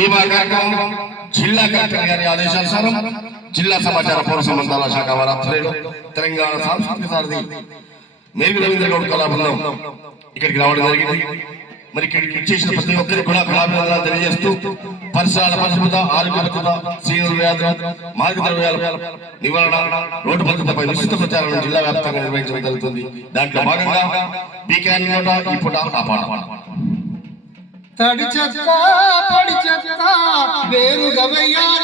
ఈ మా కార్యక్రమం జిల్లా కలెక్టర్ గారి ఆదేశానుసారం జిల్లా సమాచార పౌర సంబంధాల శాఖ వారి ఆధ్వర్యంలో తెలంగాణ సాంస్కృతిక సారథి మేరు రవీంద్ర గౌడ్ కళా బృందం ఇక్కడికి రావడం జరిగింది. మరి ఇక్కడికి చేసిన ప్రతి ఒక్కరికి కూడా కళాభివందనాలు తెలియజేస్తూ పరిసరాల పరిశుభ్రత, ఆరోగ్య భద్రత, శ్రీనుల వ్యాధులు, మార్గ ద్రవ్యాల నివారణ, రోడ్డు భద్రతపై విస్తృత ప్రచారం జిల్లా వ్యాప్తంగా నిర్వహించడం జరుగుతుంది. దాంట్లో భాగంగా బీకాన్ ఈ పూట ఆ పాట తడి చెత్త పొడి చెత్త వేరు గవయ్యాల